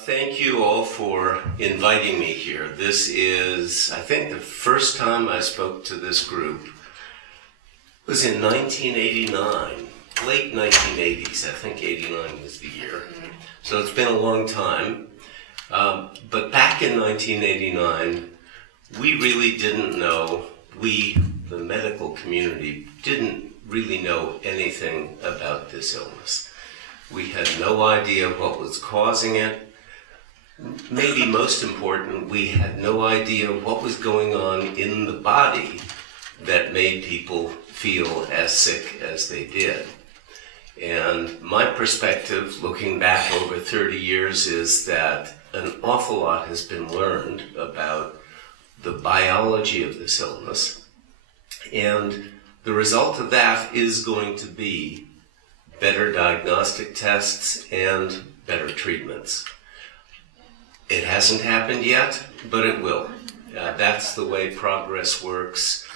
Thank you all for inviting me here. This is, I think, the first time I spoke to this group was in 1989, late 1980s. I think 89 was the year. So it's been a long time. But back in 1989, we really didn't know, we, the medical community, didn't really know anything about this illness. We had no idea what was causing it. Maybe most important, we had no idea what was going on in the body that made people feel as sick as they did. And my perspective, looking back over 30 years, is that an awful lot has been learned about the biology of this illness. And the result of that is going to be better diagnostic tests and better treatments. It hasn't happened yet, but it will. That's the way progress works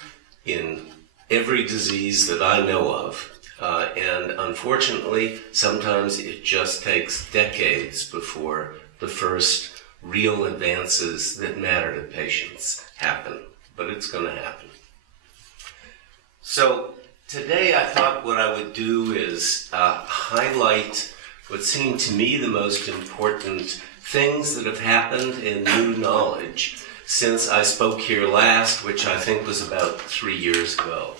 in every disease that I know of. And unfortunately, sometimes it just takes decades before the first real advances that matter to patients happen. But it's going to happen. So today I thought what I would do is highlight what seemed to me the most important things that have happened in new knowledge since I spoke here last, which I think was about 3 years ago.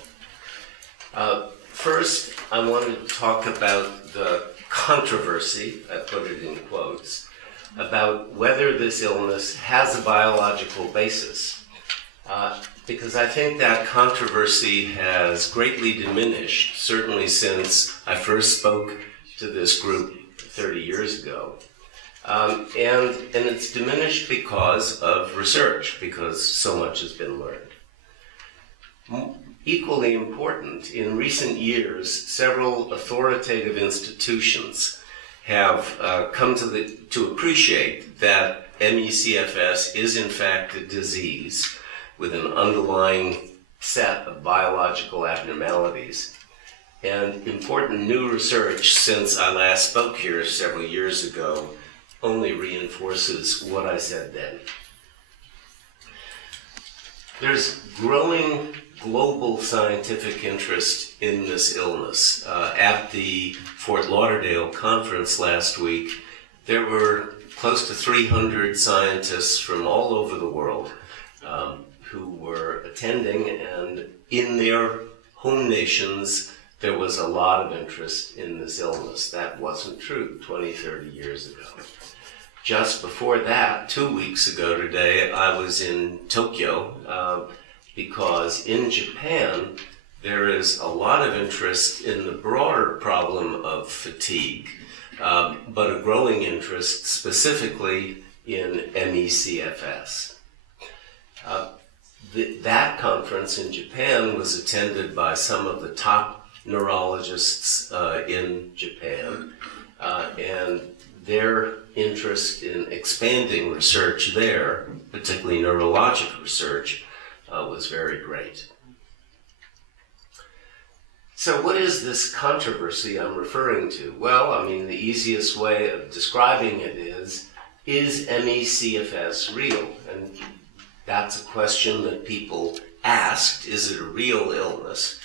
First, I wanted to talk about the controversy, I put it in quotes, about whether this illness has a biological basis. Because I think that controversy has greatly diminished, certainly since I first spoke to this group 30 years ago. And it's diminished because of research, because so much has been learned. Equally important, in recent years, several authoritative institutions have come to appreciate that ME/CFS is in fact a disease with an underlying set of biological abnormalities. And important new research since I last spoke here several years ago only reinforces what I said then. There's growing global scientific interest in this illness. At the Fort Lauderdale conference last week, there were close to 300 scientists from all over the world who were attending, and in their home nations, there was a lot of interest in this illness. That wasn't true 20, 30 years ago. Just before that, 2 weeks ago today, I was in Tokyo because in Japan, there is a lot of interest in the broader problem of fatigue, but a growing interest specifically in ME/CFS. That conference in Japan was attended by some of the top neurologists in Japan, and their interest in expanding research there, particularly neurologic research, was very great. So what is this controversy I'm referring to? Well, I mean, the easiest way of describing it is ME/CFS real? And that's a question that people asked, is it a real illness,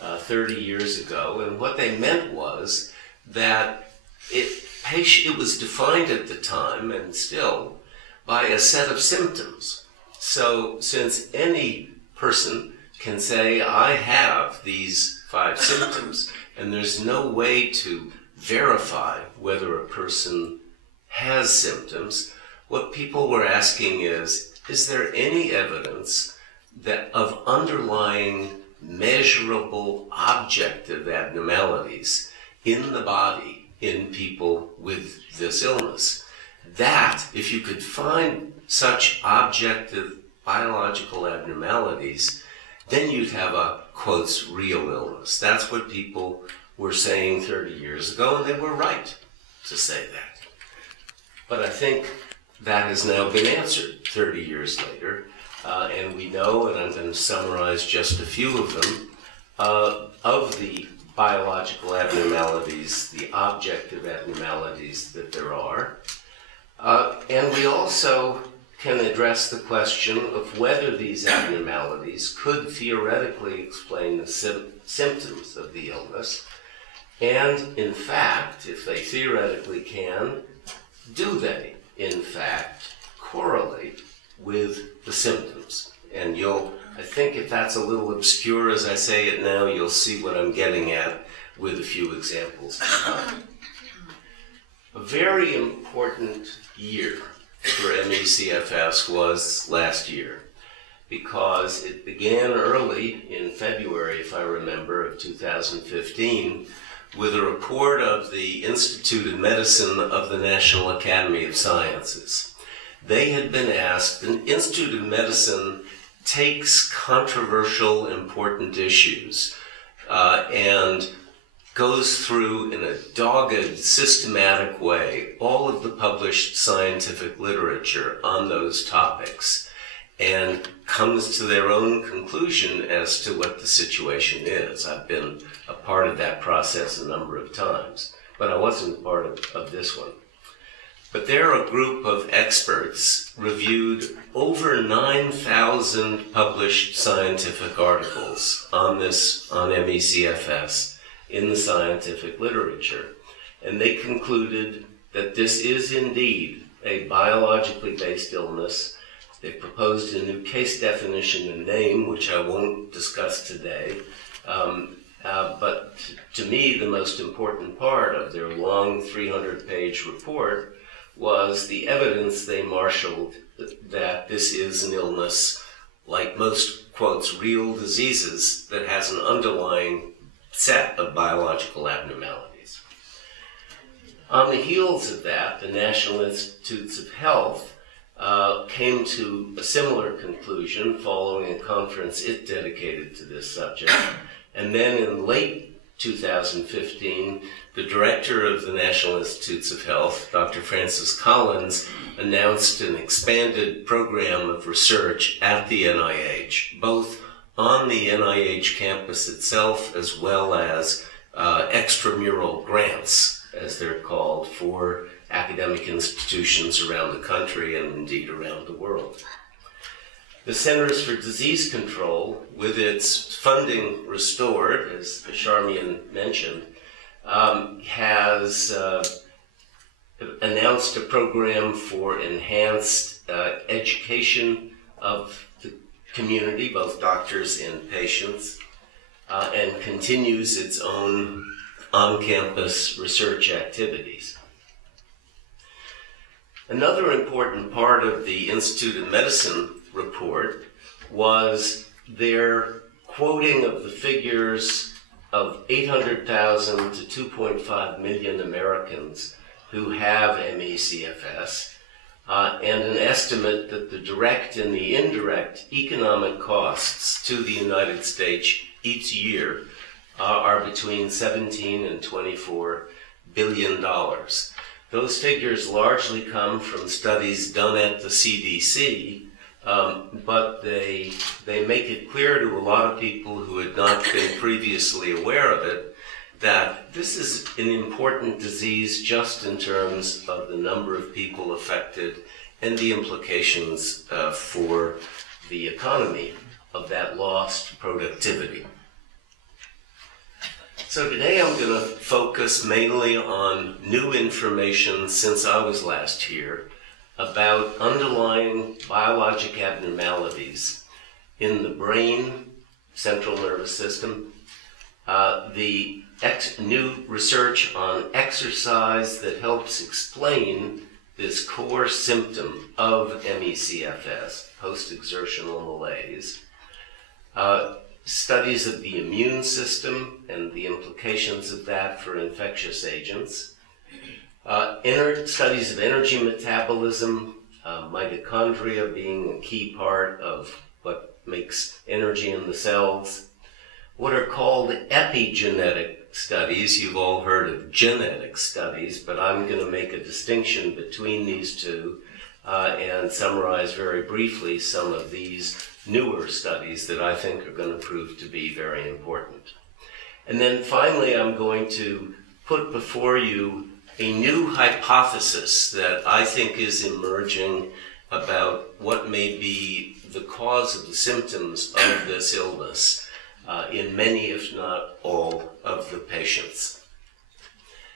30 years ago? And what they meant was that it was defined at the time, and still, by a set of symptoms. So since any person can say, I have these 5 symptoms, and there's no way to verify whether a person has symptoms, what people were asking is there any evidence that of underlying measurable objective abnormalities in the body in people with this illness? That, if you could find such objective biological abnormalities, then you'd have a, quotes, real illness. That's what people were saying 30 years ago, and they were right to say that. But I think that has now been answered 30 years later, and we know, and I'm going to summarize just a few of them, of the biological abnormalities, the objective abnormalities that there are. And we also can address the question of whether these abnormalities could theoretically explain the symptoms of the illness. And in fact, if they theoretically can, do they, in fact, correlate with the symptoms? And I think if that's a little obscure as I say it now, you'll see what I'm getting at with a few examples. A very important year for ME/CFS was last year, because it began early in February, if I remember, of 2015, with a report of the Institute of Medicine of the National Academy of Sciences. They had been asked, the Institute of Medicine takes controversial, important issues and goes through in a dogged, systematic way all of the published scientific literature on those topics and comes to their own conclusion as to what the situation is. I've been a part of that process a number of times, but I wasn't part of this one. But there, a group of experts reviewed over 9,000 published scientific articles on ME/CFS in the scientific literature. And they concluded that this is indeed a biologically based illness. They proposed a new case definition and name, which I won't discuss today. But to me, the most important part of their long 300-page report was the evidence they marshaled that this is an illness, like most, quotes, real diseases, that has an underlying set of biological abnormalities. On the heels of that, the National Institutes of Health came to a similar conclusion following a conference it dedicated to this subject. And then in late 2015, the director of the National Institutes of Health, Dr. Francis Collins, announced an expanded program of research at the NIH, both on the NIH campus itself as well as extramural grants, as they're called, for academic institutions around the country and indeed around the world. The Centers for Disease Control, with its funding restored, as Charmian mentioned, has announced a program for enhanced education of the community, both doctors and patients, and continues its own on-campus research activities. Another important part of the Institute of Medicine report was their quoting of the figures of 800,000 to 2.5 million Americans who have ME/CFS, and an estimate that the direct and the indirect economic costs to the United States each year are between 17 and 24 billion dollars. Those figures largely come from studies done at the CDC, but they make it clear to a lot of people who had not been previously aware of it that this is an important disease just in terms of the number of people affected and the implications for the economy of that lost productivity. So today I'm going to focus mainly on new information since I was last here about underlying biologic abnormalities in the brain, central nervous system, the new research on exercise that helps explain this core symptom of ME/CFS, post-exertional malaise, studies of the immune system and the implications of that for infectious agents, studies of energy metabolism, mitochondria being a key part of what makes energy in the cells, what are called epigenetic studies. You've all heard of genetic studies, but I'm going to make a distinction between these two and summarize very briefly some of these newer studies that I think are going to prove to be very important. And then finally, I'm going to put before you a new hypothesis that I think is emerging about what may be the cause of the symptoms of this illness in many, if not all, of the patients.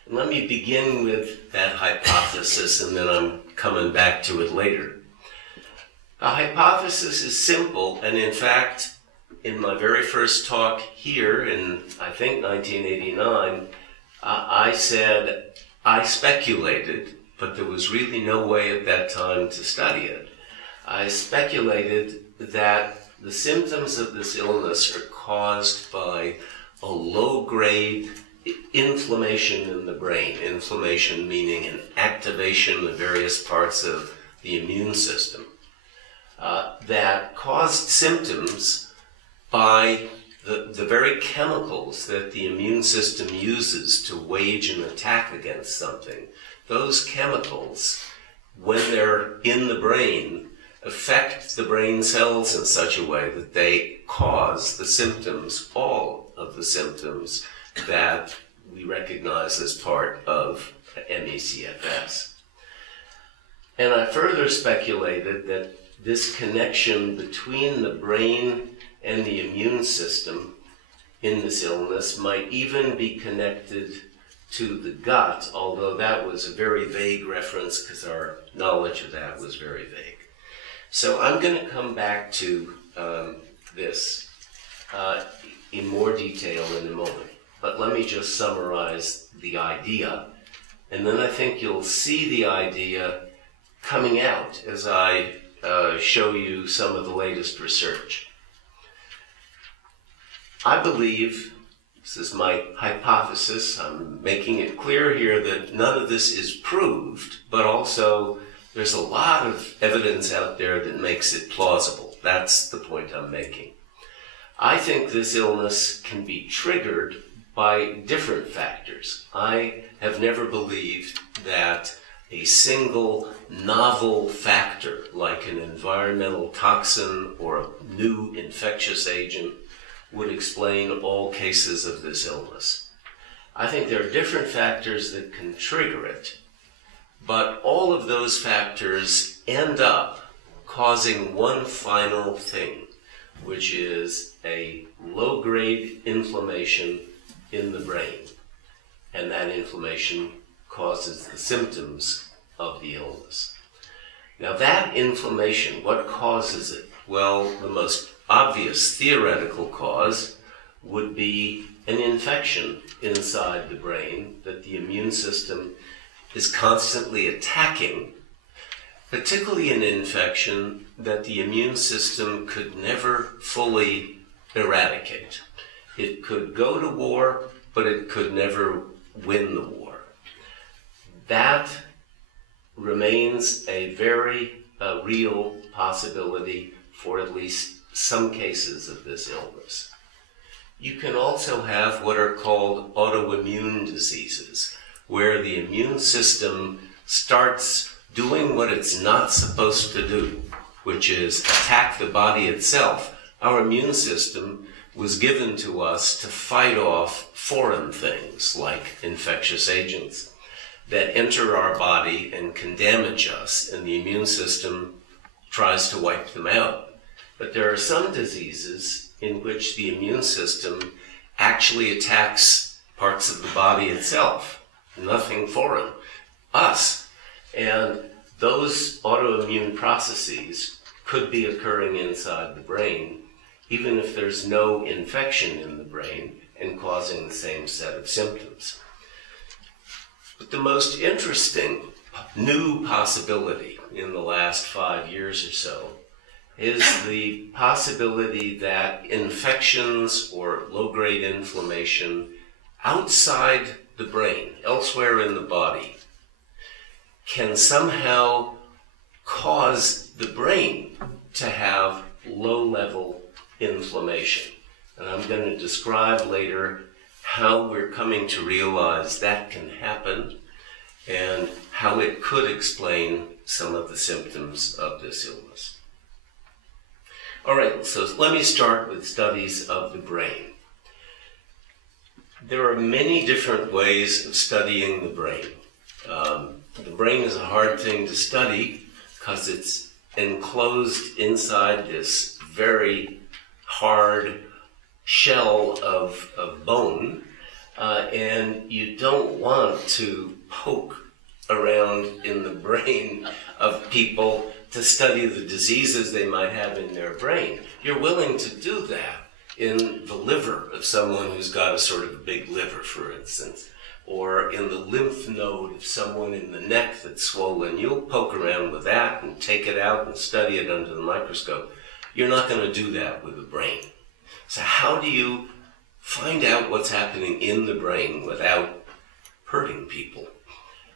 And let me begin with that hypothesis, and then I'm coming back to it later. The hypothesis is simple, and in fact, in my very first talk here in, I think, 1989, I said I speculated, but there was really no way at that time to study it. I speculated that the symptoms of this illness are caused by a low-grade inflammation in the brain. Inflammation meaning an activation of various parts of the immune system that caused symptoms by the very chemicals that the immune system uses to wage an attack against something. Those chemicals, when they're in the brain, affect the brain cells in such a way that they cause the symptoms, all of the symptoms that we recognize as part of ME/CFS. And I further speculated that this connection between the brain and the immune system in this illness might even be connected to the gut, although that was a very vague reference because our knowledge of that was very vague. So I'm going to come back to this in more detail in a moment, but let me just summarize the idea, and then I think you'll see the idea coming out as I show you some of the latest research. I believe, this is my hypothesis, I'm making it clear here that none of this is proved, but also there's a lot of evidence out there that makes it plausible. That's the point I'm making. I think this illness can be triggered by different factors. I have never believed that a single novel factor, like an environmental toxin or a new infectious agent, would explain all cases of this illness. I think there are different factors that can trigger it, but all of those factors end up causing one final thing, which is a low-grade inflammation in the brain. And that inflammation causes the symptoms of the illness. Now that inflammation, what causes it? Well, the most obvious theoretical cause would be an infection inside the brain that the immune system is constantly attacking, particularly an infection that the immune system could never fully eradicate. It could go to war, but it could never win the war. That remains a very real possibility for at least some cases of this illness. You can also have what are called autoimmune diseases, where the immune system starts doing what it's not supposed to do, which is attack the body itself. Our immune system was given to us to fight off foreign things like infectious agents that enter our body and can damage us, and the immune system tries to wipe them out. But there are some diseases in which the immune system actually attacks parts of the body itself, nothing foreign, us. And those autoimmune processes could be occurring inside the brain, even if there's no infection in the brain and causing the same set of symptoms. But the most interesting new possibility in the last 5 years or so is the possibility that infections or low-grade inflammation outside the brain, elsewhere in the body, can somehow cause the brain to have low-level inflammation. And I'm going to describe later how we're coming to realize that can happen and how it could explain some of the symptoms of this illness. All right, so let me start with studies of the brain. There are many different ways of studying the brain. The brain is a hard thing to study because it's enclosed inside this very hard shell of bone, and you don't want to poke around in the brain of people to study the diseases they might have in their brain. You're willing to do that in the liver of someone who's got a sort of big liver, for instance, or in the lymph node of someone in the neck that's swollen. You'll poke around with that and take it out and study it under the microscope. You're not going to do that with the brain. So how do you find out what's happening in the brain without hurting people?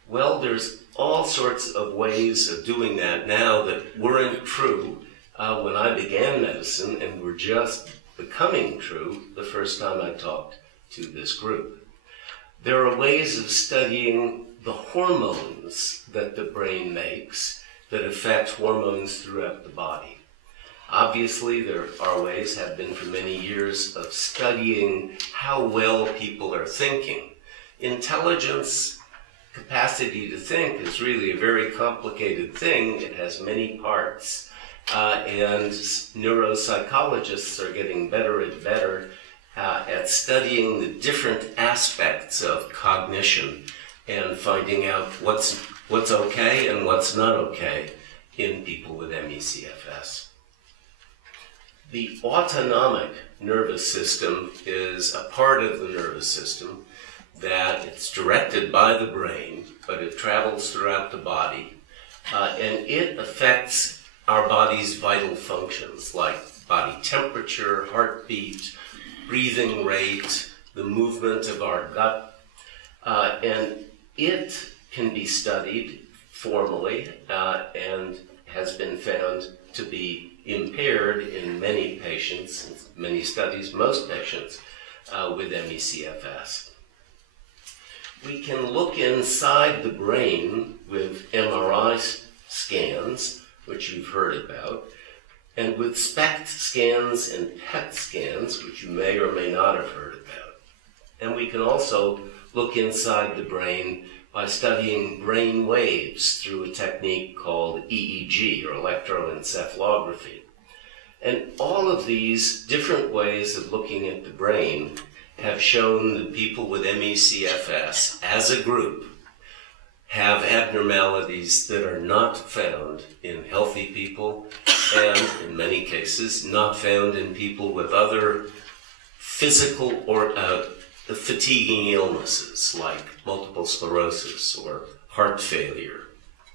Well, there's all sorts of ways of doing that now that weren't true when I began medicine, and were just becoming true the first time I talked to this group. There are ways of studying the hormones that the brain makes that affect hormones throughout the body. Obviously, there are ways, have been for many years, of studying how well people are thinking. Intelligence, capacity to think, is really a very complicated thing. It has many parts, and neuropsychologists are getting better and better at studying the different aspects of cognition and finding out what's okay and what's not okay in people with ME/CFS. The autonomic nervous system is a part of the nervous system that it's directed by the brain, but it travels throughout the body, and it affects our body's vital functions like body temperature, heartbeat, breathing rate, the movement of our gut, and it can be studied formally and has been found to be impaired in many patients, in many studies, most patients with ME/CFS. We can look inside the brain with MRI scans, which you've heard about, and with SPECT scans and PET scans, which you may or may not have heard about. And we can also look inside the brain by studying brain waves through a technique called EEG, or electroencephalography. And all of these different ways of looking at the brain have shown that people with ME/CFS, as a group, have abnormalities that are not found in healthy people, and in many cases not found in people with other physical or fatiguing illnesses like multiple sclerosis or heart failure,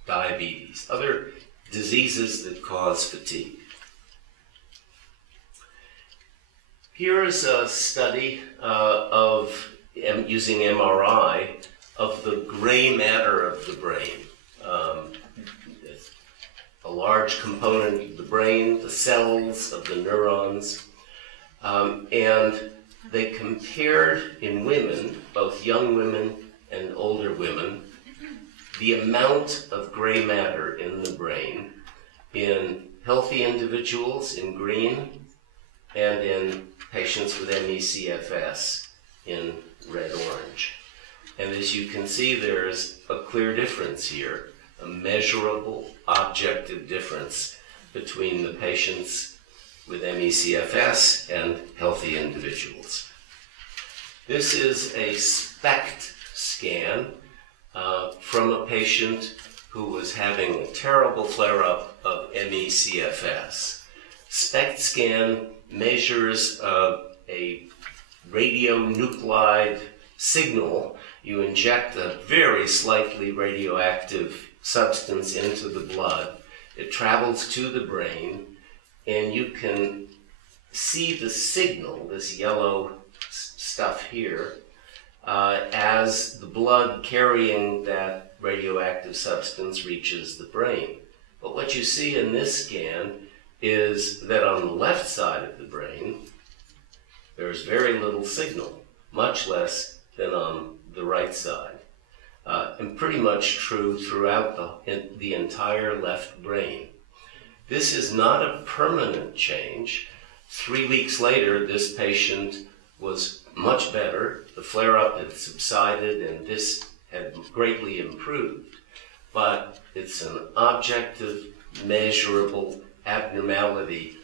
diabetes, other diseases that cause fatigue. Here is a study of using MRI of the gray matter of the brain. A large component of the brain, the cells of the neurons, and they compared in women, both young women and older women, the amount of gray matter in the brain in healthy individuals in green and in patients with ME/CFS in red-orange. And as you can see, there's a clear difference here, a measurable, objective difference between the patients with ME/CFS and healthy individuals. This is a SPECT scan from a patient who was having a terrible flare-up of ME/CFS. SPECT scan measures a radionuclide signal. You inject a very slightly radioactive substance into the blood. It travels to the brain, and you can see the signal, this yellow stuff here, as the blood carrying that radioactive substance reaches the brain. But what you see in this scan is that on the left side of the brain, there's very little signal, much less than on the right side, and pretty much true throughout the entire left brain. This is not a permanent change. 3 weeks later, this patient was much better. The flare-up had subsided, and this had greatly improved, but it's an objective, measurable abnormality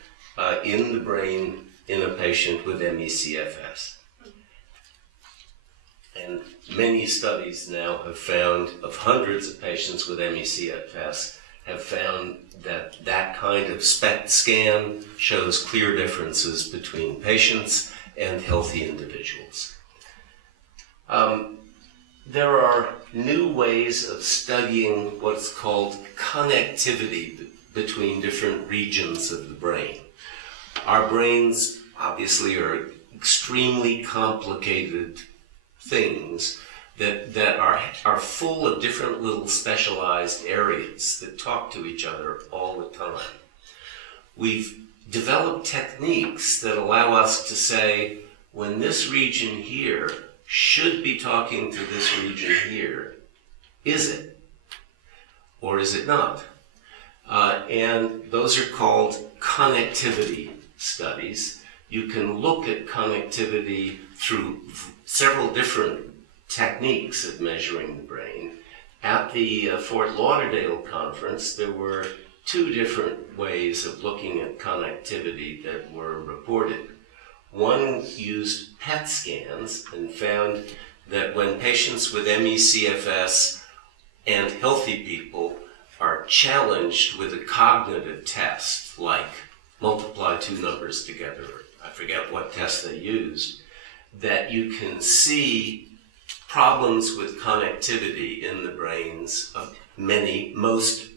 in the brain in a patient with ME/CFS. And many studies now have found, of hundreds of patients with ME/CFS, have found that that kind of SPECT scan shows clear differences between patients and healthy individuals. There are new ways of studying what's called connectivity between different regions of the brain. Our brains obviously are extremely complicated things that are full of different little specialized areas that talk to each other all the time. We've developed techniques that allow us to say, when this region here should be talking to this region here, is it? Or is it not? And those are called connectivity studies. You can look at connectivity through several different techniques of measuring the brain. At the Fort Lauderdale conference, there were two different ways of looking at connectivity that were reported. One used PET scans and found that when patients with ME/CFS and healthy people are challenged with a cognitive test, like multiply two numbers together, I forget what test they used, that you can see problems with connectivity in the brains of most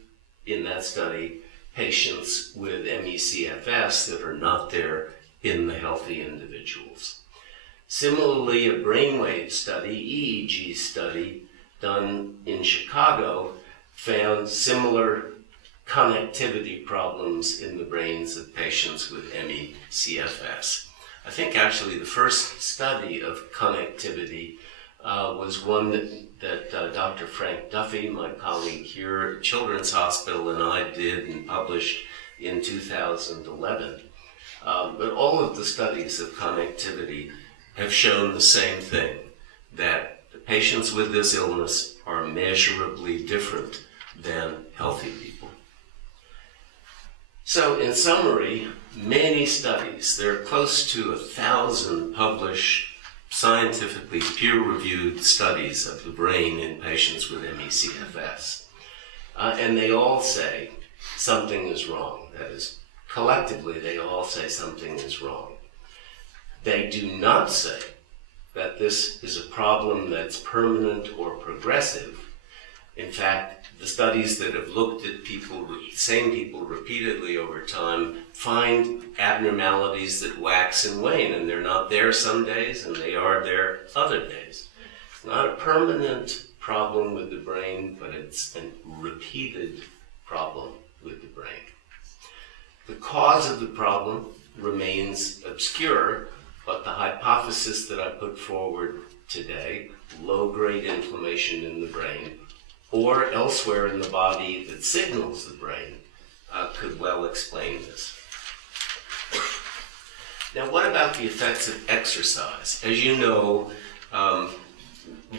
in that study, patients with ME/CFS that are not there in the healthy individuals. Similarly, a brainwave study, EEG study, done in Chicago, found similar connectivity problems in the brains of patients with ME/CFS. I think actually the first study of connectivity was one that Dr. Frank Duffy, my colleague here at Children's Hospital, and I did and published in 2011. But all of the studies of connectivity have shown the same thing, that the patients with this illness are measurably different than healthy people. So in summary, many studies, there are close to 1,000 published, scientifically peer-reviewed studies of the brain in patients with ME/CFS. And they all say something is wrong. That is, collectively, they all say something is wrong. They do not say that this is a problem that's permanent or progressive. In fact, the studies that have looked at same people repeatedly over time find abnormalities that wax and wane, and they're not there some days and they are there other days. It's not a permanent problem with the brain, but it's a repeated problem with the brain. The cause of the problem remains obscure, but the hypothesis that I put forward today, low-grade inflammation in the brain, or elsewhere in the body that signals the brain, could well explain this. Now, what about the effects of exercise? As you know,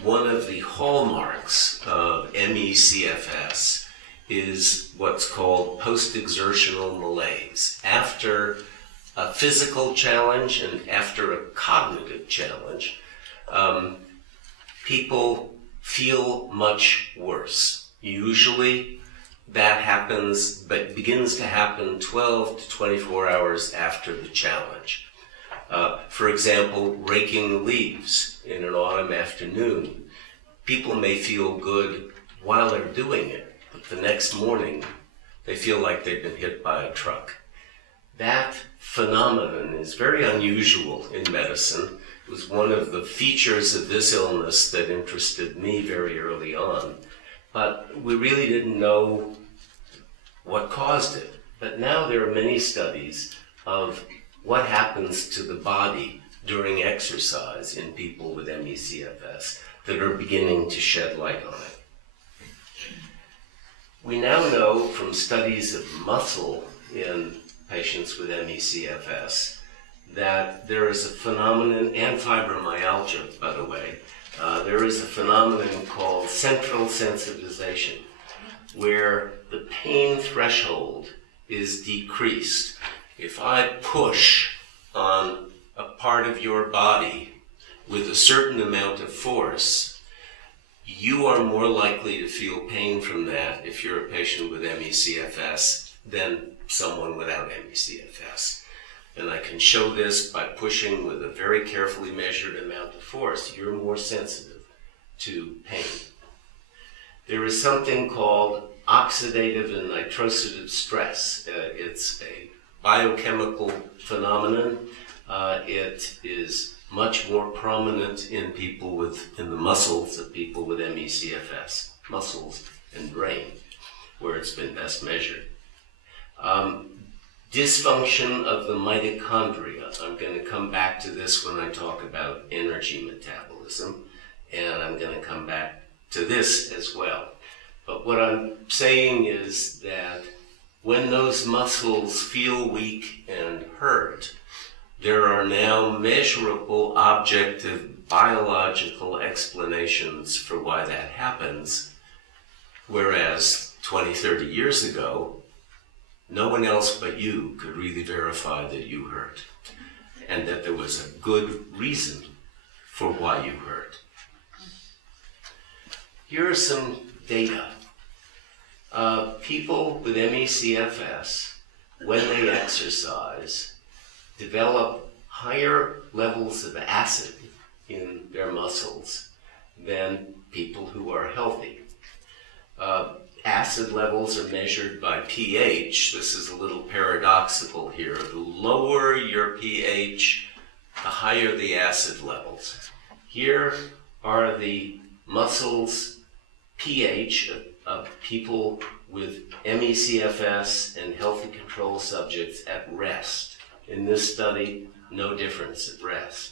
one of the hallmarks of ME/CFS is what's called post-exertional malaise. After a physical challenge and after a cognitive challenge, people feel much worse. Usually that begins to happen 12 to 24 hours after the challenge. For example, raking leaves in an autumn afternoon. People may feel good while they're doing it, but the next morning they feel like they've been hit by a truck. That phenomenon is very unusual in medicine. It was one of the features of this illness that interested me very early on, but we really didn't know what caused it. But now there are many studies of what happens to the body during exercise in people with ME/CFS that are beginning to shed light on it. We now know from studies of muscle in patients with ME/CFS that there is a phenomenon, and fibromyalgia, by the way, there is a phenomenon called central sensitization, where the pain threshold is decreased. If I push on a part of your body with a certain amount of force, you are more likely to feel pain from that if you're a patient with ME/CFS than someone without ME/CFS. And I can show this by pushing with a very carefully measured amount of force. You're more sensitive to pain. There is something called oxidative and nitrositive stress. It's a biochemical phenomenon. It is much more prominent in the muscles of people with ME/CFS, muscles and brain, where it's been best measured. Dysfunction of the mitochondria. I'm going to come back to this when I talk about energy metabolism, and I'm going to come back to this as well. But what I'm saying is that when those muscles feel weak and hurt, there are now measurable, objective, biological explanations for why that happens, whereas 20, 30 years ago, no one else but you could really verify that you hurt, and that there was a good reason for why you hurt. Here are some data. People with ME/CFS, when they exercise, develop higher levels of acid in their muscles than people who are healthy. Acid levels are measured by pH. This is a little paradoxical here. The lower your pH, the higher the acid levels. Here are the muscles pH of people with ME/CFS and healthy control subjects at rest. In this study, no difference at rest.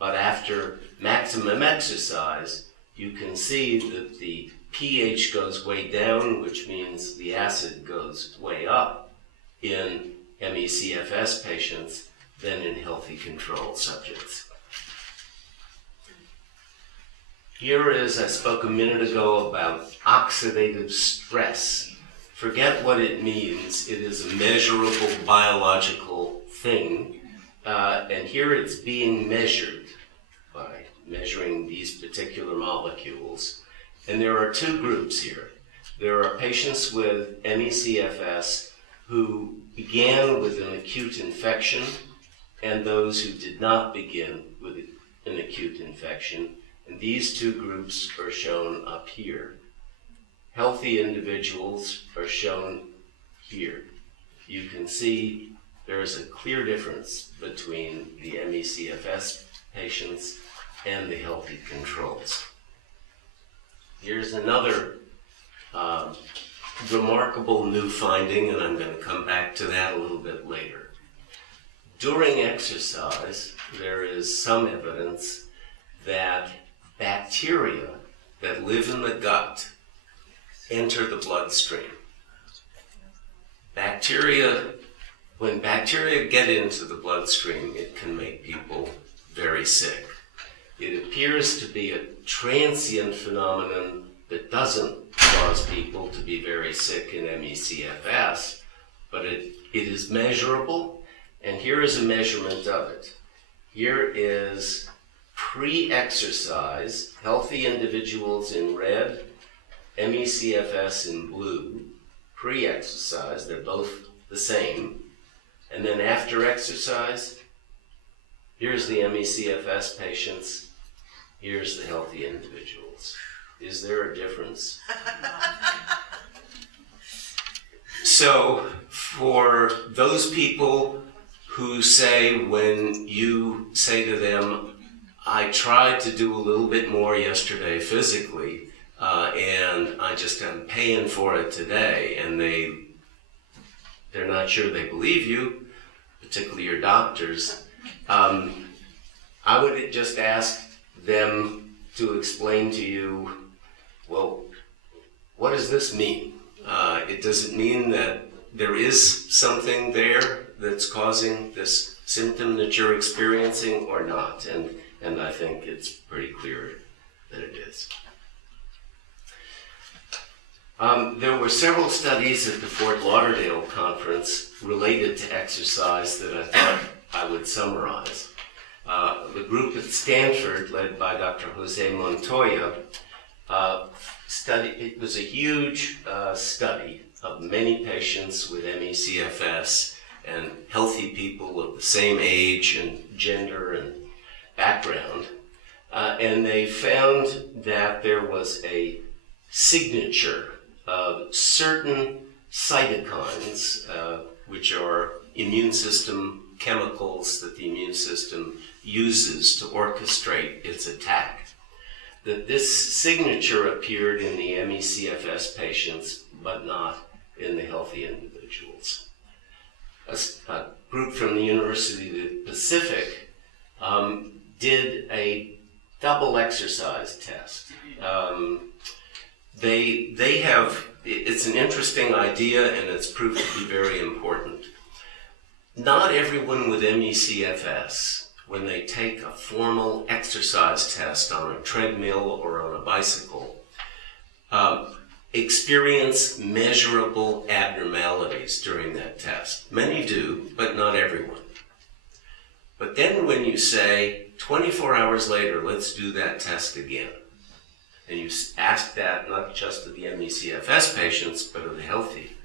But after maximum exercise, you can see that the pH goes way down, which means the acid goes way up in ME/CFS patients than in healthy control subjects. Here is, I spoke a minute ago about oxidative stress. Forget what it means. It is a measurable biological thing. And here it's being measured by measuring these particular molecules. And there are two groups here. There are patients with ME/CFS who began with an acute infection and those who did not begin with an acute infection. And these two groups are shown up here. Healthy individuals are shown here. You can see there's a clear difference between the ME/CFS patients and the healthy controls. Here's another remarkable new finding, and I'm going to come back to that a little bit later. During exercise, there is some evidence that bacteria that live in the gut enter the bloodstream. When bacteria get into the bloodstream, it can make people very sick. It appears to be a transient phenomenon that doesn't cause people to be very sick in ME/CFS, but it is measurable, and here is a measurement of it. Here is pre-exercise, healthy individuals in red, ME/CFS in blue. Pre-exercise, they're both the same. And then after exercise, here's the ME/CFS patients, here's the healthy individuals. Is there a difference? So for those people who say, when you say to them, I tried to do a little bit more yesterday physically, and I just am paying for it today, and they're not sure they believe you, particularly your doctors, I would just ask them to explain to you, well, what does this mean? Does it mean that there is something there that's causing this symptom that you're experiencing or not? And I think it's pretty clear than it is. There were several studies at the Fort Lauderdale conference related to exercise that I thought I would summarize. The group at Stanford, led by Dr. Jose Montoya, it was a huge study of many patients with ME/CFS and healthy people of the same age and gender and background. And they found that there was a signature of certain cytokines, which are immune system chemicals that the immune system uses to orchestrate its attack, that this signature appeared in the ME/CFS patients, but not in the healthy individuals. A group from the University of the Pacific did a double exercise test. It's an interesting idea, and it's proved to be very important. Not everyone with ME/CFS, when they take a formal exercise test on a treadmill or on a bicycle, experience measurable abnormalities during that test. Many do, but not everyone. But then when you say, 24 hours later, let's do that test again, and you ask that not just of the ME/CFS patients, but of the healthy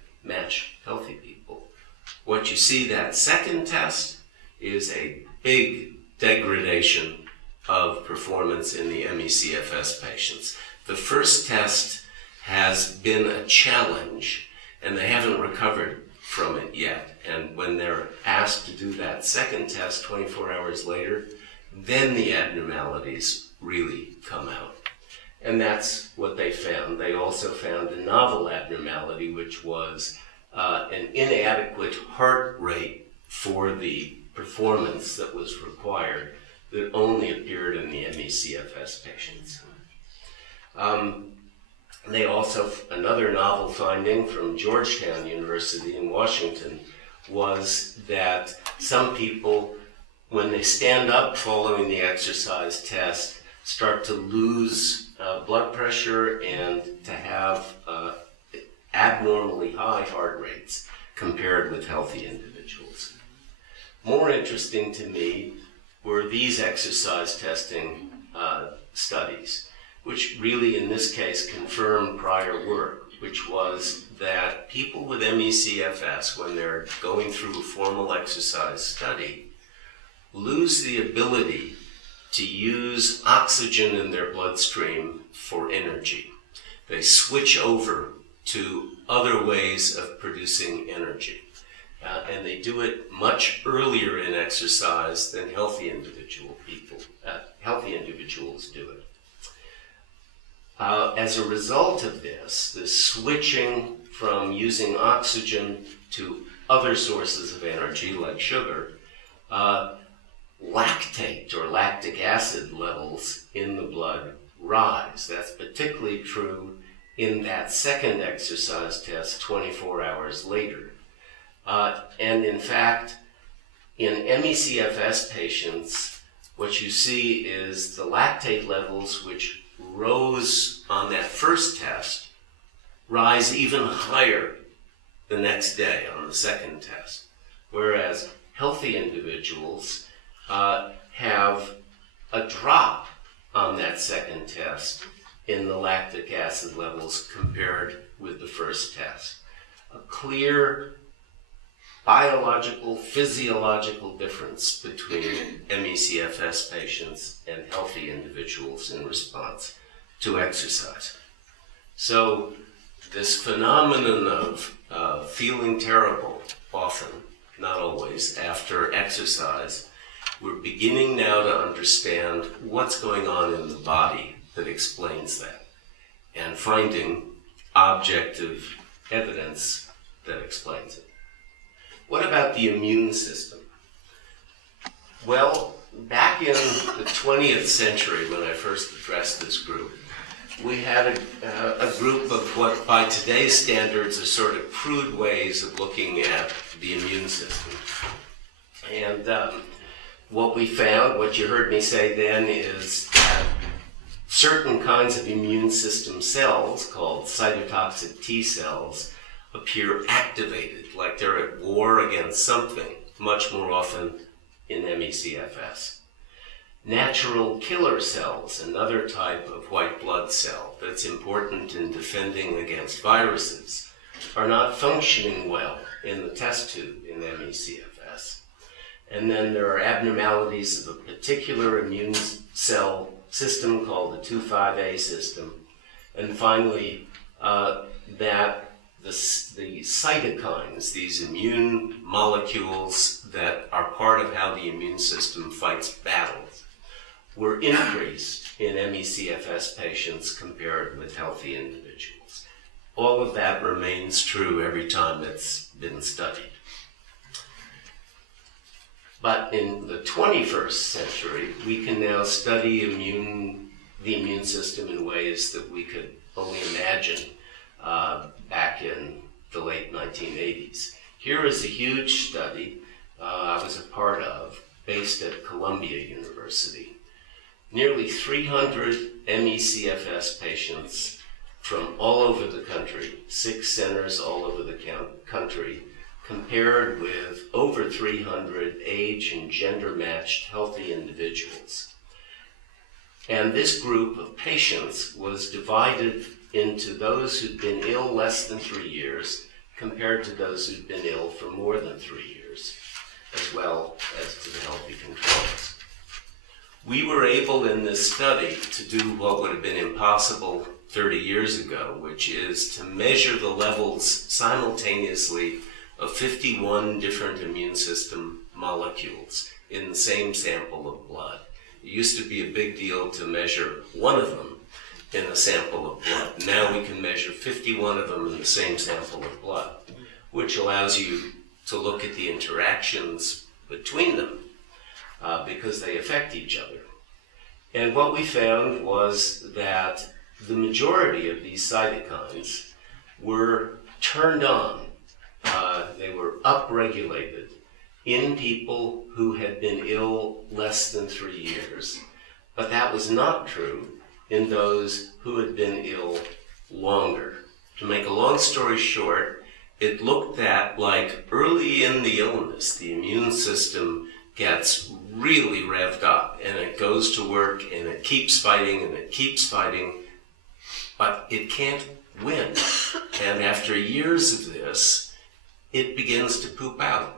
people, what you see that second test is a big degradation of performance in the ME/CFS patients. The first test has been a challenge, and they haven't recovered from it yet. And when they're asked to do that second test 24 hours later, then the abnormalities really come out. And that's what they found. They also found a novel abnormality, which was an inadequate heart rate for the performance that was required, that only appeared in the ME/CFS patients. They also, another novel finding from Georgetown University in Washington was that some people, when they stand up following the exercise test, start to lose blood pressure and to have abnormally high heart rates compared with healthy individuals. More interesting to me were these exercise testing studies, which really in this case confirmed prior work, which was that people with ME/CFS, when they're going through a formal exercise study, lose the ability to use oxygen in their bloodstream for energy. They switch over to other ways of producing energy. And they do it much earlier in exercise than healthy individuals do it. As a result of this switching from using oxygen to other sources of energy like sugar, lactate or lactic acid levels in the blood rise. That's particularly true in that second exercise test 24 hours later. And in fact, in ME/CFS patients, what you see is the lactate levels, which rose on that first test, rise even higher the next day on the second test. Whereas healthy individuals have a drop on that second test in the lactic acid levels compared with the first test. A clear biological, physiological difference between ME/CFS patients and healthy individuals in response to exercise. So this phenomenon of feeling terrible, often, not always, after exercise, we're beginning now to understand what's going on in the body that explains that, and finding objective evidence that explains it. What about the immune system? Well, back in the 20th century, when I first addressed this group, we had a group of what by today's standards are sort of crude ways of looking at the immune system. And what we found, what you heard me say then, is that certain kinds of immune system cells, called cytotoxic T cells, appear activated, like they're at war against something, much more often in ME/CFS. Natural killer cells, another type of white blood cell that's important in defending against viruses, are not functioning well in the test tube in ME/CFS. And then there are abnormalities of a particular immune cell system called the 2,5A system. And finally, that the cytokines, these immune molecules that are part of how the immune system fights battles, were increased in ME/CFS patients compared with healthy individuals. All of that remains true every time it's been studied. But in the 21st century, we can now study the immune system in ways that we could only imagine back in the late 1980s. Here is a huge study I was a part of, based at Columbia University. Nearly 300 ME/CFS patients from all over the country, 6 centers all over the country, compared with over 300 age and gender-matched healthy individuals. And this group of patients was divided into those who'd been ill less than 3 years compared to those who'd been ill for more than 3 years, as well as to the healthy controls. We were able in this study to do what would have been impossible 30 years ago, which is to measure the levels simultaneously of 51 different immune system molecules in the same sample of blood. It used to be a big deal to measure one of them in a sample of blood. Now we can measure 51 of them in the same sample of blood, which allows you to look at the interactions between them because they affect each other. And what we found was that the majority of these cytokines were turned on. They were upregulated in people who had been ill less than 3 years, but that was not true in those who had been ill longer. To make a long story short, it looked at like early in the illness, the immune system gets really revved up and it goes to work and it keeps fighting and it keeps fighting, but it can't win. And after years of this, it begins to poop out.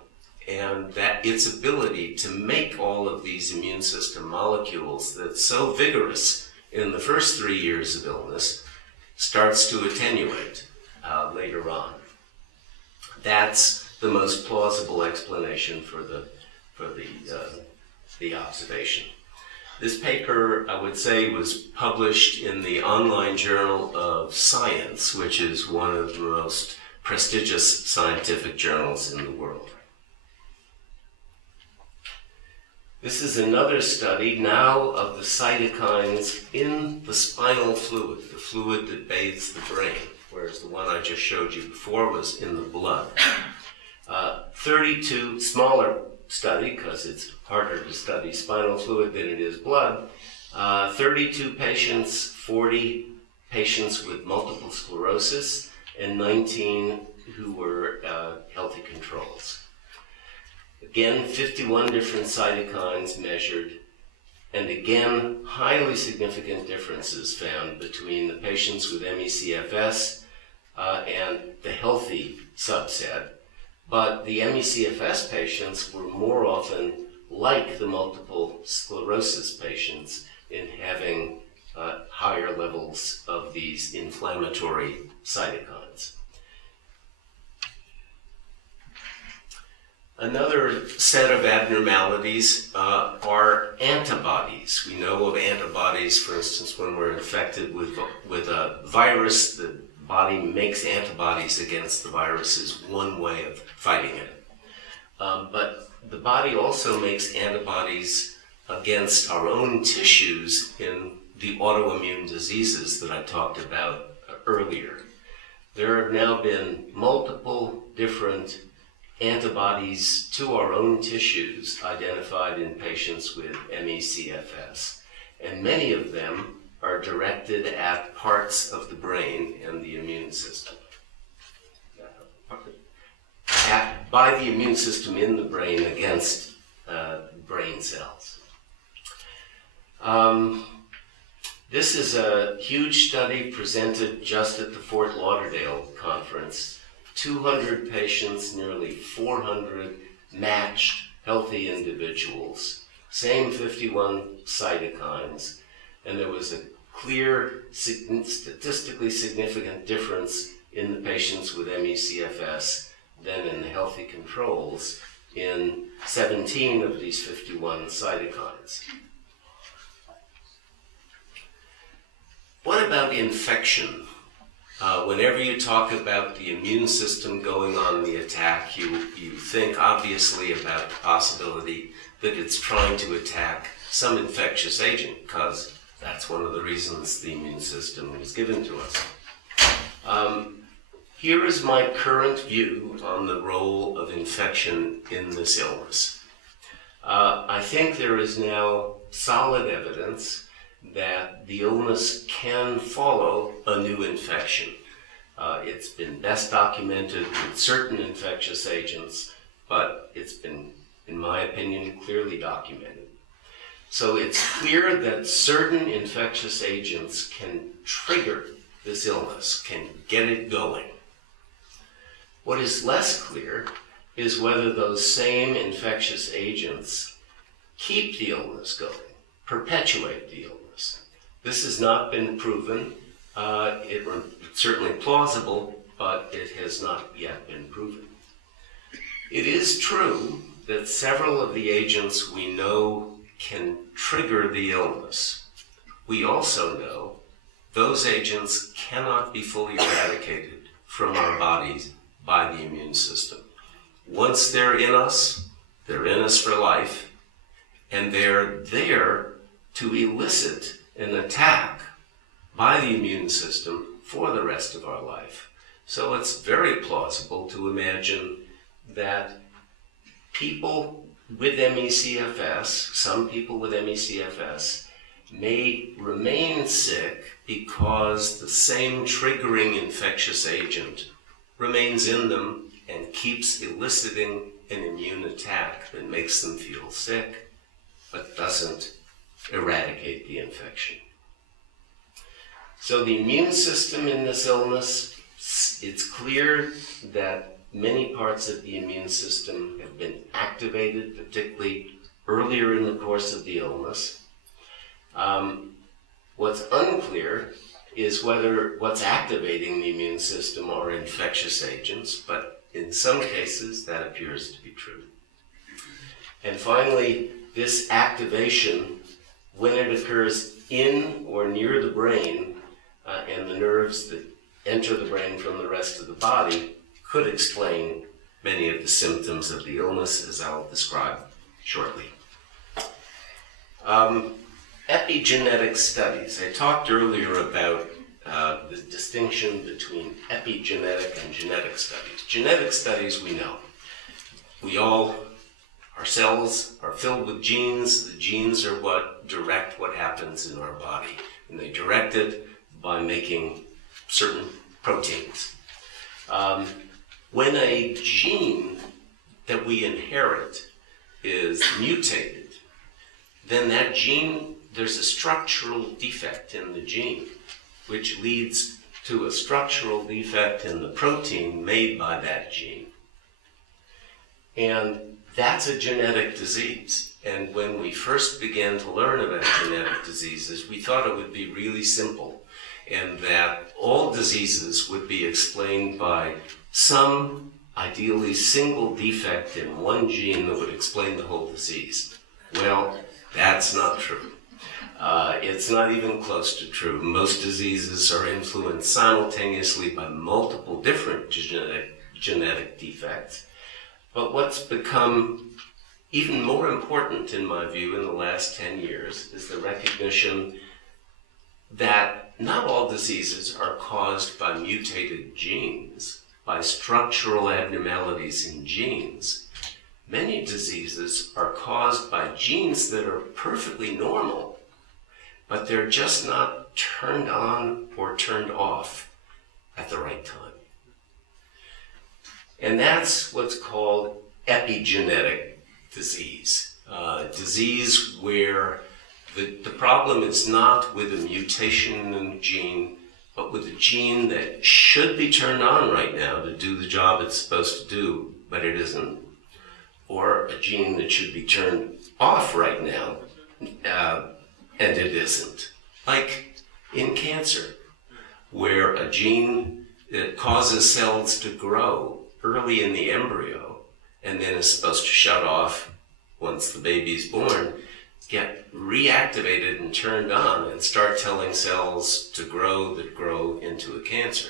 And that its ability to make all of these immune system molecules that's so vigorous in the first 3 years of illness starts to attenuate later on. That's the most plausible explanation for the observation. This paper, I would say, was published in the online Journal of Science, which is one of the most prestigious scientific journals in the world. This is another study now of the cytokines in the spinal fluid, the fluid that bathes the brain, whereas the one I just showed you before was in the blood. 32, smaller study because it's harder to study spinal fluid than it is blood. 32 patients, 40 patients with multiple sclerosis, and 19 who were healthy controls. Again, 51 different cytokines measured, and again, highly significant differences found between the patients with ME/CFS and the healthy subset. But the ME/CFS patients were more often like the multiple sclerosis patients in having higher levels of these inflammatory cytokines. Another set of abnormalities are antibodies. We know of antibodies, for instance, when we're infected with a virus, the body makes antibodies against the virus is one way of fighting it. But the body also makes antibodies against our own tissues in the autoimmune diseases that I talked about earlier. There have now been multiple different antibodies to our own tissues identified in patients with ME/CFS, and many of them are directed at parts of the brain and the immune system. By the immune system in the brain against brain cells. This is a huge study presented just at the Fort Lauderdale conference. 200 patients, nearly 400 matched healthy individuals, same 51 cytokines, and there was a clear, statistically significant difference in the patients with ME/CFS than in the healthy controls in 17 of these 51 cytokines. What about infection? Whenever you talk about the immune system going on the attack, you think obviously about the possibility that it's trying to attack some infectious agent, because that's one of the reasons the immune system was given to us. Here is my current view on the role of infection in this illness. I think there is now solid evidence that the illness can follow a new infection. It's been best documented with certain infectious agents, but it's been, in my opinion, clearly documented. So it's clear that certain infectious agents can trigger this illness, can get it going. What is less clear is whether those same infectious agents keep the illness going, perpetuate the illness. This has not been proven. It's certainly plausible, but it has not yet been proven. It is true that several of the agents we know can trigger the illness. We also know those agents cannot be fully eradicated from our bodies by the immune system. Once they're in us for life, and they're there to elicit an attack by the immune system for the rest of our life. So it's very plausible to imagine that people with ME/CFS, some people with ME/CFS, may remain sick because the same triggering infectious agent remains in them and keeps eliciting an immune attack that makes them feel sick, but doesn't eradicate the infection. So the immune system in this illness, it's clear that many parts of the immune system have been activated, particularly earlier in the course of the illness. What's unclear is whether what's activating the immune system are infectious agents, but in some cases that appears to be true. And finally, this activation, when it occurs in or near the brain and the nerves that enter the brain from the rest of the body, could explain many of the symptoms of the illness, as I'll describe shortly. Epigenetic studies. I talked earlier about the distinction between epigenetic and genetic studies. Genetic studies we know. Our cells are filled with genes. The genes are what direct what happens in our body. And they direct it by making certain proteins. When a gene that we inherit is mutated, then that gene, there's a structural defect in the gene, which leads to a structural defect in the protein made by that gene. And that's a genetic disease. And when we first began to learn about genetic diseases, we thought it would be really simple, and that all diseases would be explained by some, ideally single defect in one gene that would explain the whole disease. Well, that's not true. It's not even close to true. Most diseases are influenced simultaneously by multiple different genetic defects. But what's become even more important, in my view, in the last 10 years is the recognition that not all diseases are caused by mutated genes, by structural abnormalities in genes. Many diseases are caused by genes that are perfectly normal, but they're just not turned on or turned off at the right time. And that's what's called epigenetic disease. Disease where the problem is not with a mutation in the gene, but with a gene that should be turned on right now to do the job it's supposed to do, but it isn't. Or a gene that should be turned off right now, and it isn't. Like in cancer, where a gene that causes cells to grow early in the embryo and then is supposed to shut off once the baby's born, get reactivated and turned on and start telling cells to grow that grow into a cancer.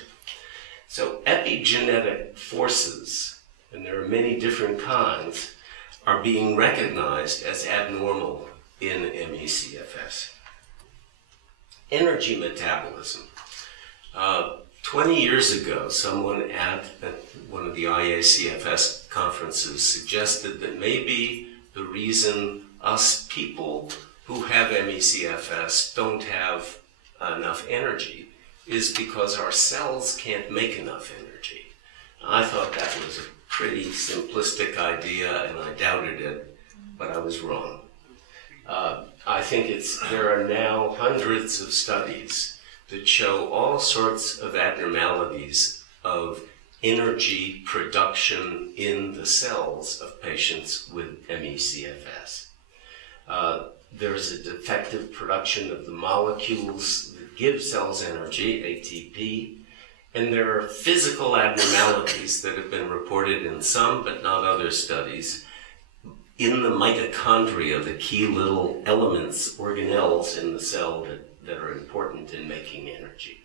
So epigenetic forces, and there are many different kinds, are being recognized as abnormal in ME/CFS. Energy metabolism. 20 years ago, someone at one of the IA-CFS conferences suggested that maybe the reason us people who have ME/CFS don't have enough energy is because our cells can't make enough energy. I thought that was a pretty simplistic idea, and I doubted it, but I was wrong. I think there are now hundreds of studies that show all sorts of abnormalities of energy production in the cells of patients with ME/CFS. There's a defective production of the molecules that give cells energy, ATP, and there are physical abnormalities that have been reported in some but not other studies in the mitochondria, the key little elements, organelles in the cell that are important in making energy.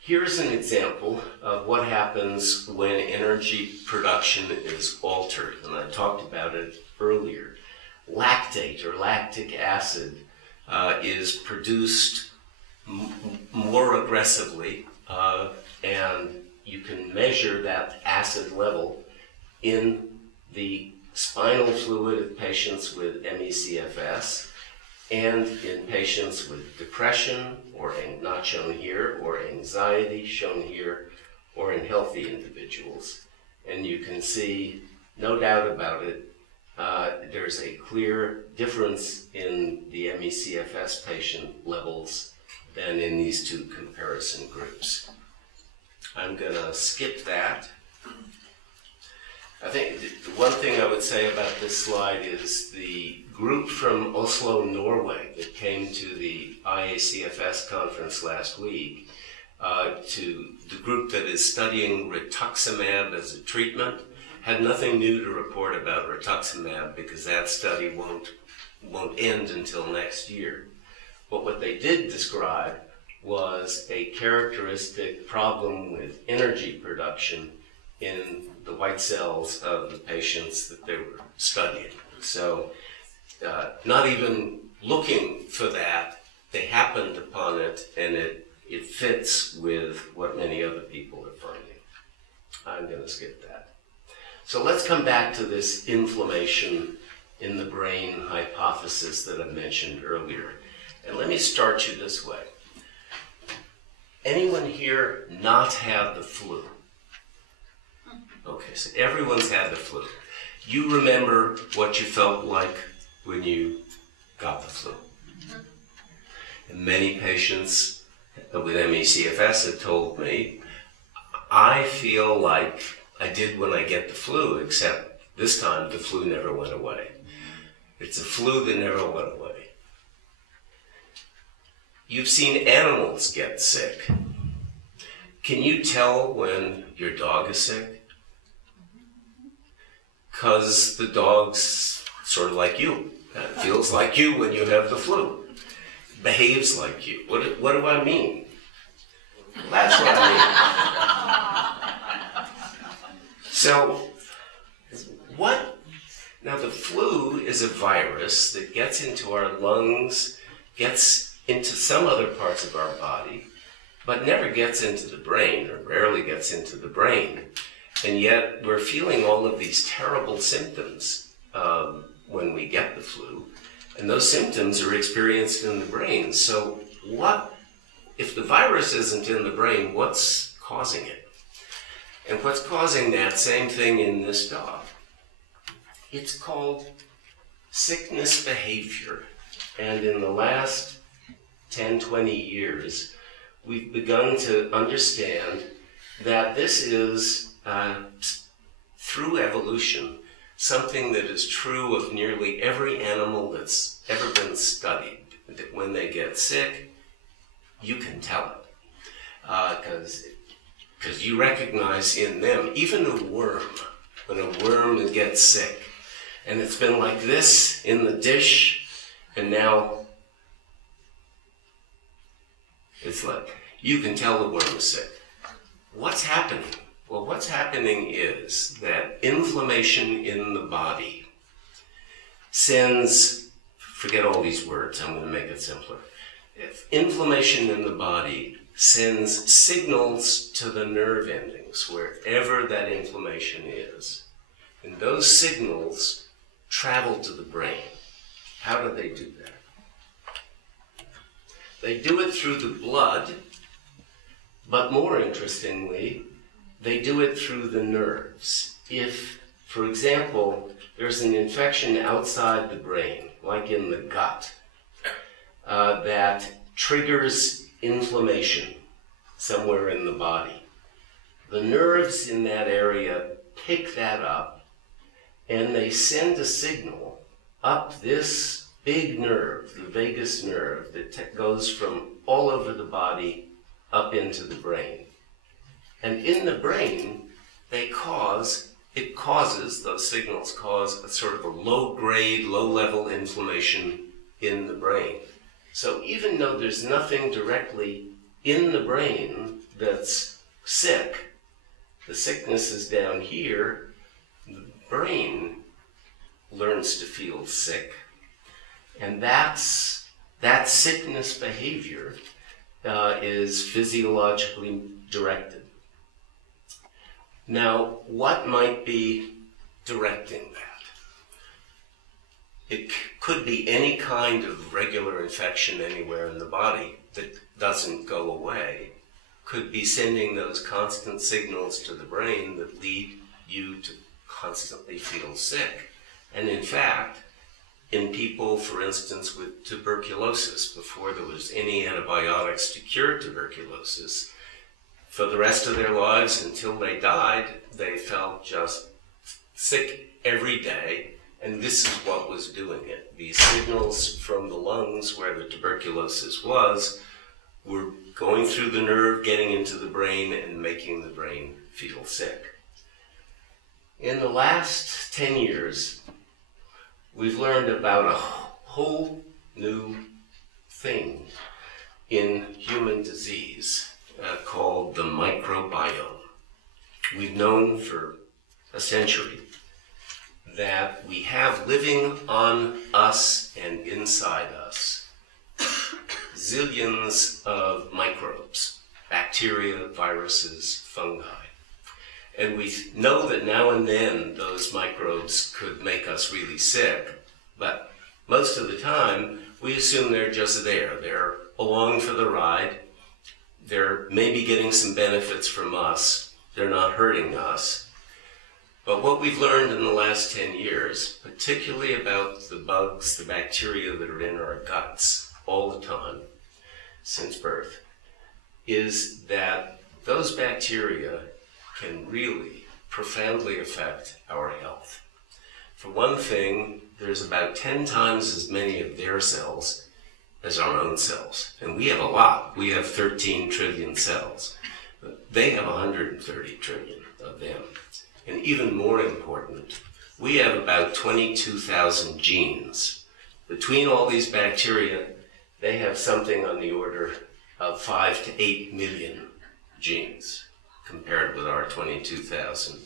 Here's an example of what happens when energy production is altered, and I talked about it earlier. Lactate or lactic acid is produced more aggressively, and you can measure that acid level in the spinal fluid of patients with ME/CFS and in patients with depression, or not shown here, or anxiety, shown here, or in healthy individuals. And you can see, no doubt about it, there's a clear difference in the ME/CFS patient levels than in these two comparison groups. I'm going to skip that. I think the one thing I would say about this slide is the group from Oslo, Norway, that came to the IA-CFS conference last week, to the group that is studying rituximab as a treatment, had nothing new to report about rituximab because that study won't end until next year. But what they did describe was a characteristic problem with energy production in the white cells of the patients that they were studying. So not even looking for that, they happened upon it, and it fits with what many other people are finding. I'm going to skip that. So let's come back to this inflammation in the brain hypothesis that I mentioned earlier. And let me start you this way. Anyone here not have the flu? Okay, so everyone's had the flu. You remember what you felt like when you got the flu. And many patients with ME/CFS have told me, I feel like I did when I get the flu, except this time the flu never went away. It's a flu that never went away. You've seen animals get sick. Can you tell when your dog is sick? Because the dog's sort of like you. It feels like you when you have the flu. Behaves like you. What do I mean? Well, that's what I mean. So, now the flu is a virus that gets into our lungs, gets into some other parts of our body, but never gets into the brain, or rarely gets into the brain. And yet we're feeling all of these terrible symptoms when we get the flu. And those symptoms are experienced in the brain. So what, if the virus isn't in the brain, what's causing it? And what's causing that same thing in this dog? It's called sickness behavior. And in the last 10, 20 years, we've begun to understand that this is, through evolution, something that is true of nearly every animal that's ever been studied. That when they get sick, you can tell it. Because you recognize in them, even a worm, when a worm gets sick, and it's been like this in the dish, and now it's like, you can tell the worm is sick. What's happening? Well, what's happening is that inflammation in the body sends, forget all these words, I'm going to make it simpler. If inflammation in the body sends signals to the nerve endings, wherever that inflammation is. And those signals travel to the brain. How do they do that? They do it through the blood, but more interestingly, they do it through the nerves. If, for example, there's an infection outside the brain, like in the gut, that triggers inflammation somewhere in the body, the nerves in that area pick that up and they send a signal up this big nerve, the vagus nerve, that goes from all over the body up into the brain. And in the brain, those signals cause a sort of a low-grade, low-level inflammation in the brain. So even though there's nothing directly in the brain that's sick, the sickness is down here, the brain learns to feel sick. And that sickness behavior is physiologically directed. Now, what might be directing that? It could be any kind of regular infection anywhere in the body that doesn't go away. Could be sending those constant signals to the brain that lead you to constantly feel sick. And in fact, in people, for instance, with tuberculosis, before there was any antibiotics to cure tuberculosis, for the rest of their lives until they died, they felt just sick every day, and this is what was doing it. These signals from the lungs where the tuberculosis was were going through the nerve, getting into the brain, and making the brain feel sick. In the last 10 years, we've learned about a whole new thing in human disease called the microbiome. We've known for a century that we have living on us and inside us zillions of microbes, bacteria, viruses, fungi. And we know that now and then those microbes could make us really sick, but most of the time we assume they're just there. They're along for the ride. They're maybe getting some benefits from us. They're not hurting us. But what we've learned in the last 10 years, particularly about the bugs, the bacteria that are in our guts all the time since birth, is that those bacteria can really profoundly affect our health. For one thing, there's about 10 times as many of their cells as our own cells. And we have a lot. We have 13 trillion cells. But they have 130 trillion of them. And even more important, we have about 22,000 genes. Between all these bacteria, they have something on the order of 5 to 8 million genes compared with our 22,000.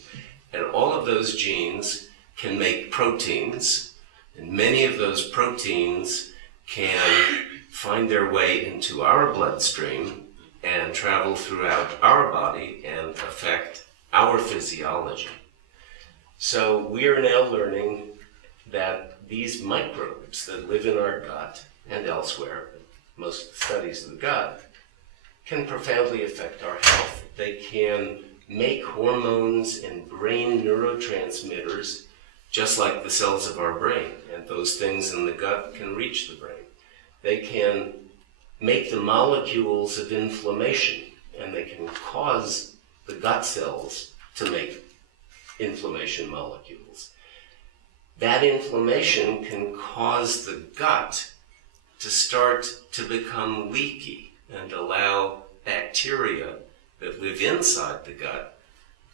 And all of those genes can make proteins, and many of those proteins can find their way into our bloodstream and travel throughout our body and affect our physiology. So we are now learning that these microbes that live in our gut and elsewhere, most of the studies of the gut, can profoundly affect our health. They can make hormones and brain neurotransmitters just like the cells of our brain, and those things in the gut can reach the brain. They can make the molecules of inflammation, and they can cause the gut cells to make inflammation molecules. That inflammation can cause the gut to start to become leaky and allow bacteria that live inside the gut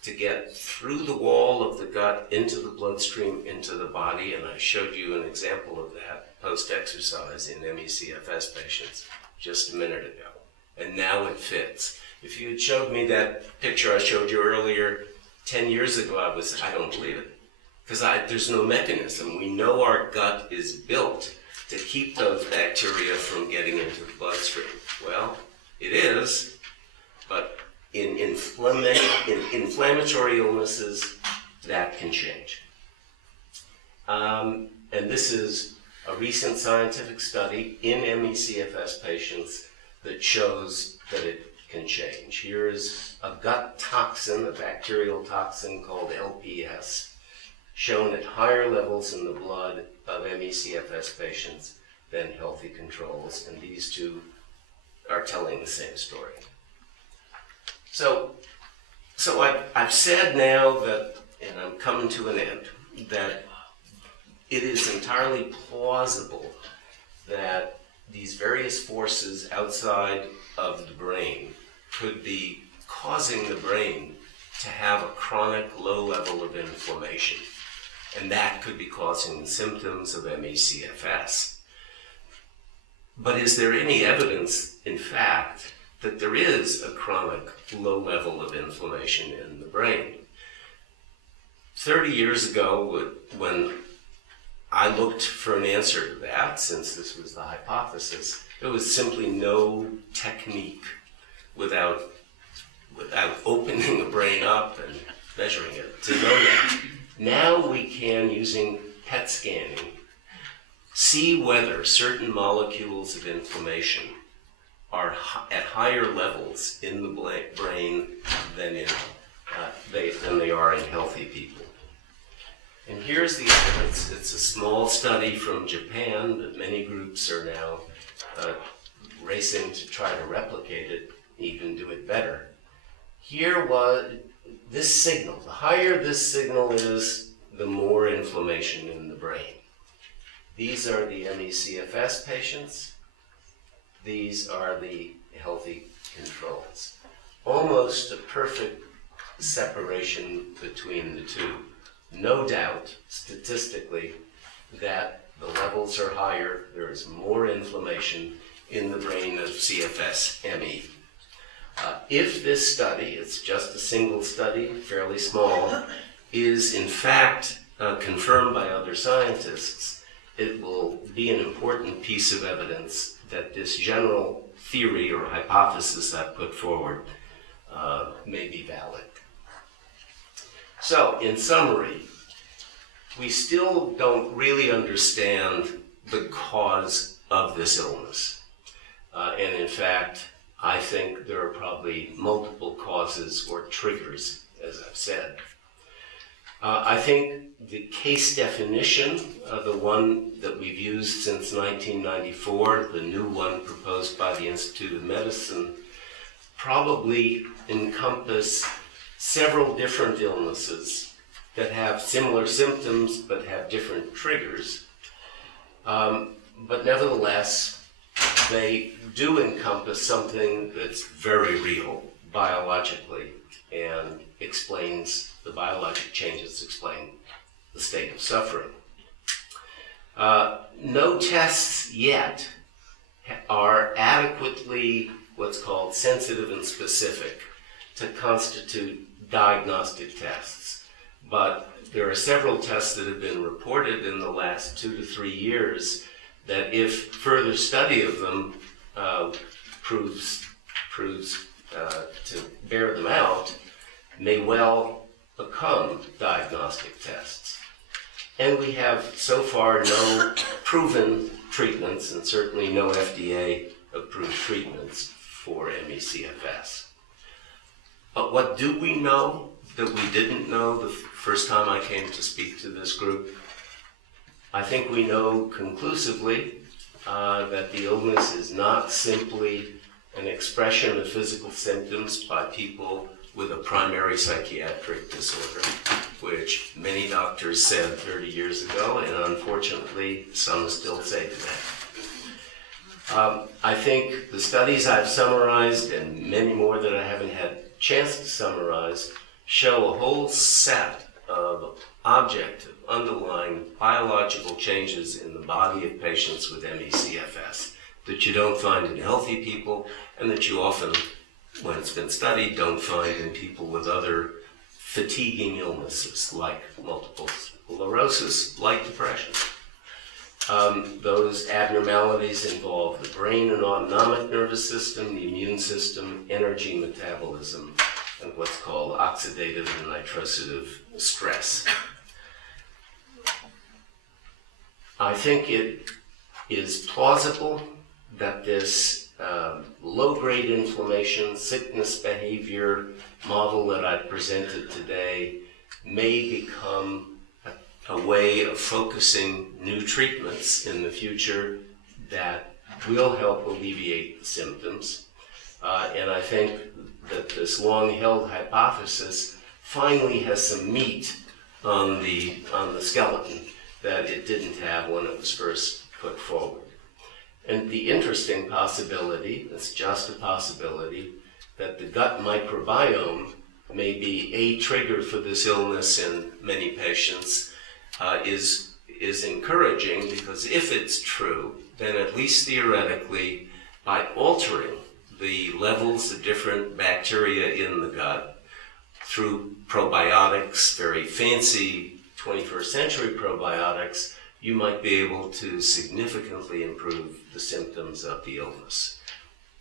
to get through the wall of the gut into the bloodstream, into the body, and I showed you an example of that post-exercise in ME/CFS patients just a minute ago. And now it fits. If you had showed me that picture I showed you earlier 10 years ago, I don't believe it. Because there's no mechanism. We know our gut is built to keep those bacteria from getting into the bloodstream. Well, it is, but in inflammatory illnesses, that can change. And this is a recent scientific study in ME/CFS patients that shows that it can change. Here is a gut toxin, a bacterial toxin called LPS, shown at higher levels in the blood of ME/CFS patients than healthy controls, and these two are telling the same story. So I've said now that, and I'm coming to an end, that it is entirely plausible that these various forces outside of the brain could be causing the brain to have a chronic low level of inflammation, and that could be causing the symptoms of ME/CFS. But is there any evidence, in fact, that there is a chronic low level of inflammation in the brain? 30 years ago, when I looked for an answer to that, since this was the hypothesis, there was simply no technique without opening the brain up and measuring it to know that. Now we can, using PET scanning, see whether certain molecules of inflammation are at higher levels in the brain than they are in healthy people. And here's the evidence. It's a small study from Japan, but many groups are now racing to try to replicate it, even do it better. Here was this signal. The higher this signal is, the more inflammation in the brain. These are the ME/CFS patients. These are the healthy controls. Almost a perfect separation between the two. No doubt, statistically, that the levels are higher. There is more inflammation in the brain of CFS ME. If this study, it's just a single study, fairly small, is in fact confirmed by other scientists, it will be an important piece of evidence that this general theory or hypothesis I've put forward may be valid. So, in summary, we still don't really understand the cause of this illness. And in fact, I think there are probably multiple causes or triggers, as I've said. I think the case definition, the one that we've used since 1994, the new one proposed by the Institute of Medicine, probably encompass several different illnesses that have similar symptoms but have different triggers. But nevertheless, they do encompass something that's very real biologically and explains the biologic changes, explain the state of suffering. No tests yet are adequately what's called sensitive and specific to constitute diagnostic tests. But there are several tests that have been reported in the last 2 to 3 years that, if further study of them proves to bear them out, may well become diagnostic tests. And we have so far no proven treatments, and certainly no FDA-approved treatments for ME/CFS. But what do we know that we didn't know the first time I came to speak to this group? I think we know conclusively that the illness is not simply an expression of physical symptoms by people with a primary psychiatric disorder, which many doctors said 30 years ago, and unfortunately some still say today. I think the studies I've summarized, and many more that I haven't had a chance to summarize, show a whole set of objective, underlying biological changes in the body of patients with ME/CFS that you don't find in healthy people, and that you often, when it's been studied, don't find in people with other fatiguing illnesses like multiple sclerosis, like depression. Those abnormalities involve the brain and autonomic nervous system, the immune system, energy metabolism, and what's called oxidative and nitrosative stress. I think it is plausible that this low-grade inflammation, sickness behavior model that I've presented today may become a way of focusing new treatments in the future that will help alleviate the symptoms. And I think that this long-held hypothesis finally has some meat on the skeleton that it didn't have when it was first put forward. And the interesting possibility, it's just a possibility, that the gut microbiome may be a trigger for this illness in many patients is encouraging, because if it's true, then at least theoretically, by altering the levels of different bacteria in the gut through probiotics, very fancy 21st century probiotics, you might be able to significantly improve the symptoms of the illness.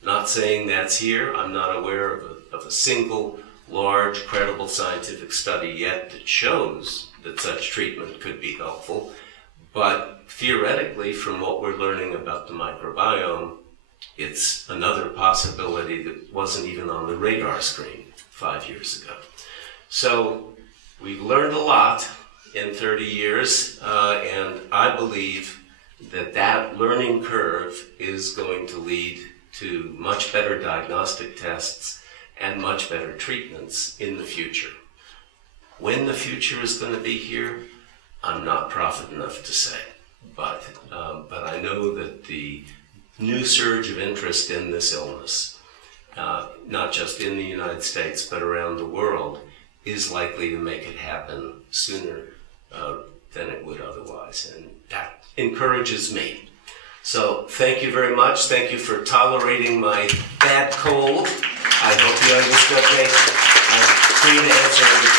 Not saying that's here. I'm not aware of a single large, credible scientific study yet that shows that such treatment could be helpful. But theoretically, from what we're learning about the microbiome, it's another possibility that wasn't even on the radar screen 5 years ago. So we've learned a lot in 30 years, and I believe that that learning curve is going to lead to much better diagnostic tests and much better treatments in the future. When the future is going to be here, I'm not prophet enough to say, but I know that the new surge of interest in this illness, not just in the United States but around the world, is likely to make it happen sooner than it would otherwise, and that encourages me. So thank you very much. Thank you for tolerating my bad cold. I hope you understood me. I'm free to answer any